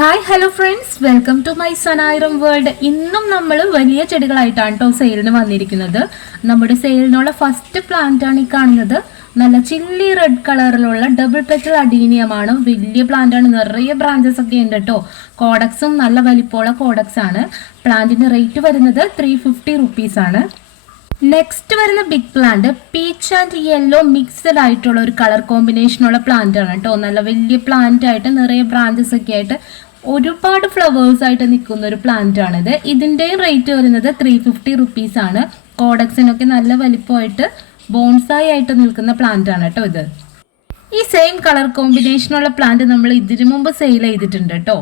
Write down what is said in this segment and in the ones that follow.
Hi hello friends welcome to my സനായിരം world ഇന്നും നമ്മൾ വലിയ ചെടികളായിട്ടാണ് കേട്ടോ സെയിലിന് വന്നിരിക്കുന്നത്. നമ്മുടെ സെയിലിനുള്ള ഫസ്റ്റ് പ്ലാന്റ് ആണ് ഈ കാണുന്നത്. നല്ല ചില്ലി റെഡ് കളറിലുള്ള ഡബിൾ പെറ്റൽ അഡീനിയമാണ് വലിയ പ്ലാന്റ് ആണ്. നിറയെ ബ്രാഞ്ചസ് ഒക്കെ ഉണ്ട് കേട്ടോ കോഡക്സും നല്ല വലിപ്പമുള്ള കോഡക്സ് ആണ്. പ്ലാന്റിന് റേറ്റ് വരുന്നത് ത്രീ ഫിഫ്റ്റി റുപ്പീസ് ആണ്. നെക്സ്റ്റ് വരുന്ന big plant peach and yellow mixed ആയിട്ടുള്ള ഒരു കളർ കോമ്പിനേഷനുള്ള പ്ലാന്റ് ആണ് കേട്ടോ നല്ല വലിയ പ്ലാന്റ് ആയിട്ട് നിറയെ ബ്രാഞ്ചസ് ഒക്കെ ആയിട്ട് ഒരുപാട് ഫ്ലവേഴ്സ് ആയിട്ട് നിൽക്കുന്ന ഒരു പ്ലാന്റ് ആണിത്. ഇതിന്റെയും റേറ്റ് വരുന്നത് ത്രീ ഫിഫ്റ്റി റുപ്പീസ് ആണ്. കോഡക്സിനൊക്കെ നല്ല വലിപ്പമായിട്ട് ബോൺസായി ആയിട്ട് നിൽക്കുന്ന പ്ലാന്റ് ആണ് കേട്ടോ ഇത്. ഈ സെയിം കളർ കോമ്പിനേഷനുള്ള പ്ലാന്റ് നമ്മൾ ഇതിനു മുമ്പ് സെയിൽ ചെയ്തിട്ടുണ്ട് കേട്ടോ.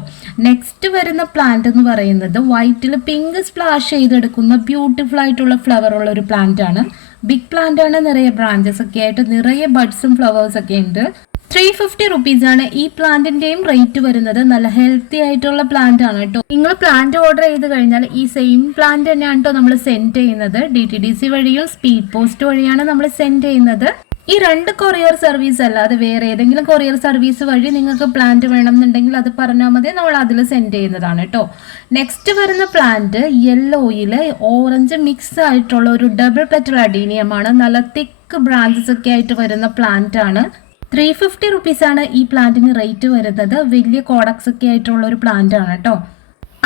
നെക്സ്റ്റ് വരുന്ന പ്ലാന്റ് എന്ന് പറയുന്നത് വൈറ്റിൽ പിങ്ക് സ്പ്ലാഷ് ചെയ്തെടുക്കുന്ന ബ്യൂട്ടിഫുൾ ആയിട്ടുള്ള ഫ്ലവർ ഉള്ള ഒരു പ്ലാന്റ് ആണ്. ബിഗ് പ്ലാന്റ് ആണ്. നിറയെ ബ്രാഞ്ചസ് ഒക്കെ ആയിട്ട് നിറയെ ബഡ്സും ഫ്ലവേഴ്സ് ഒക്കെ ഉണ്ട്. ത്രീ ഫിഫ്റ്റി റുപ്പീസ് ആണ് ഈ പ്ലാന്റിന്റെയും റേറ്റ് വരുന്നത്. നല്ല ഹെൽത്തി ആയിട്ടുള്ള പ്ലാന്റ് ആണ് കേട്ടോ. നിങ്ങൾ പ്ലാന്റ് ഓർഡർ ചെയ്ത് കഴിഞ്ഞാൽ ഈ സെയിം പ്ലാന്റ് തന്നെയാണ് കേട്ടോ നമ്മൾ സെൻഡ് ചെയ്യുന്നത്. ഡി ടി ഡി സി വഴിയും സ്പീഡ് പോസ്റ്റ് വഴിയാണ് നമ്മൾ സെൻഡ് ചെയ്യുന്നത്. ഈ രണ്ട് കൊറിയർ സർവീസ് അല്ലാതെ വേറെ ഏതെങ്കിലും കൊറിയർ സർവീസ് വഴി നിങ്ങൾക്ക് പ്ലാന്റ് വേണമെന്നുണ്ടെങ്കിൽ അത് പറഞ്ഞാൽ മതി. നമ്മൾ അതിൽ സെൻഡ് ചെയ്യുന്നതാണ് കേട്ടോ നെക്സ്റ്റ് വരുന്ന പ്ലാന്റ് യെല്ലോയിൽ ഓറഞ്ച് മിക്സ് ആയിട്ടുള്ള ഒരു ഡബിൾ പെറ്റൽ അഡീനിയമാണ് നല്ല തിക്ക് ബ്രാഞ്ചസ് ഒക്കെ ആയിട്ട് വരുന്ന പ്ലാന്റ് ആണ്. ത്രീ ഫിഫ്റ്റി റുപ്പീസ് ആണ് ഈ പ്ലാന്റിന് റേറ്റ് വരുന്നത്. വലിയ കോഡക്സ് ഒക്കെ ആയിട്ടുള്ള ഒരു പ്ലാന്റ് ആണ് കേട്ടോ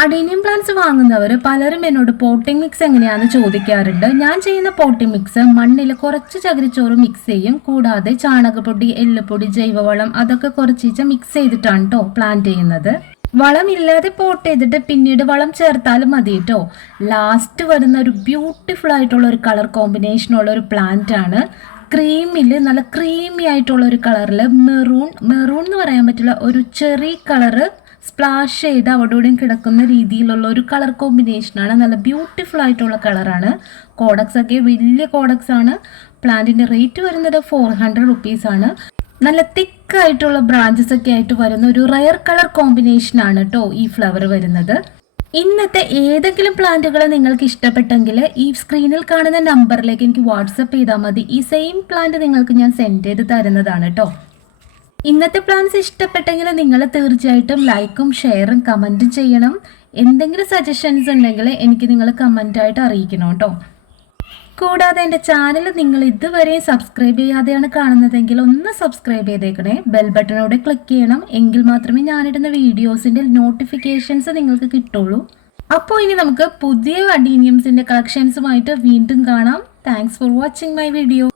അഡീനിയം പ്ലാന്റ്സ് വാങ്ങുന്നവർ പലരും എന്നോട് പോട്ടിംഗ് മിക്സ് എങ്ങനെയാണെന്ന് ചോദിക്കാറുണ്ട്. ഞാൻ ചെയ്യുന്ന പോട്ടിംഗ് മിക്സ് മണ്ണിൽ കുറച്ച് ചകിരിച്ചോറ് മിക്സ് ചെയ്യും. കൂടാതെ ചാണകപ്പൊടി എല്ലുപൊടി ജൈവവളം അതൊക്കെ കുറച്ച് മിക്സ് ചെയ്തിട്ടാണ് കേട്ടോ പ്ലാന്റ് ചെയ്യുന്നത്. വളമില്ലാതെ പോട്ട് ചെയ്തിട്ട് പിന്നീട് വളം ചേർത്താലും മതി കേട്ടോ ലാസ്റ്റ് വരുന്ന ഒരു ബ്യൂട്ടിഫുൾ ആയിട്ടുള്ള ഒരു കളർ കോമ്പിനേഷൻ ഉള്ള ഒരു പ്ലാന്റ് ആണ്. ക്രീമിൽ നല്ല ക്രീമി ആയിട്ടുള്ള ഒരു കളറിൽ മെറൂൺ മെറൂൺ എന്ന് പറയാൻ പറ്റില്ല ഒരു ചെറി കളറ് സ്പ്ലാഷ് ചെയ്ത് അവിടെ ഇവിടെയും കിടക്കുന്ന രീതിയിലുള്ള ഒരു കളർ കോമ്പിനേഷനാണ് നല്ല ബ്യൂട്ടിഫുൾ ആയിട്ടുള്ള കളറാണ്. കോഡക്സ് ഒക്കെ വലിയ കോഡക്സ് ആണ്. പ്ലാന്റിന്റെ റേറ്റ് വരുന്നത് ഫോർ ഹൺഡ്രഡ് റുപ്പീസ് ആണ്. നല്ല തിക്കായിട്ടുള്ള ബ്രാഞ്ചസ് ഒക്കെ ആയിട്ട് വരുന്ന ഒരു റയർ കളർ കോമ്പിനേഷൻ ആണ് കേട്ടോ ഈ ഫ്ലവർ വരുന്നത്. ഇന്നത്തെ ഏതെങ്കിലും പ്ലാന്റുകൾ നിങ്ങൾക്ക് ഇഷ്ടപ്പെട്ടെങ്കിൽ ഈ സ്ക്രീനിൽ കാണുന്ന നമ്പറിലേക്ക് എനിക്ക് വാട്സപ്പ് ചെയ്താൽ മതി. ഈ സെയിം പ്ലാന്റ് നിങ്ങൾക്ക് ഞാൻ സെൻഡ് ചെയ്ത് തരുന്നതാണ് കേട്ടോ ഇന്നത്തെ പ്ലാൻസ് ഇഷ്ടപ്പെട്ടെങ്കിൽ നിങ്ങൾ തീർച്ചയായിട്ടും ലൈക്കും ഷെയറും കമന്റും ചെയ്യണം. എന്തെങ്കിലും സജഷൻസ് ഉണ്ടെങ്കിൽ എനിക്ക് നിങ്ങൾ കമന്റായിട്ട് അറിയിക്കണം കേട്ടോ കൂടാതെ എന്റെ ചാനൽ നിങ്ങൾ ഇതുവരെ സബ്സ്ക്രൈബ് ചെയ്യാതെയാണ് കാണുന്നതെങ്കിൽ ഒന്ന് സബ്സ്ക്രൈബ് ചെയ്തേക്കണേ. ബെൽ ബട്ടണോടെ ക്ലിക്ക് ചെയ്യണം. എങ്കിൽ മാത്രമേ ഞാനിടുന്ന വീഡിയോസിന്റെ നോട്ടിഫിക്കേഷൻസ് നിങ്ങൾക്ക് കിട്ടുള്ളൂ. അപ്പോൾ ഇനി നമുക്ക് പുതിയ അഡീനിയംസിന്റെ കളക്ഷൻസുമായിട്ട് വീണ്ടും കാണാം. Thanks for watching my video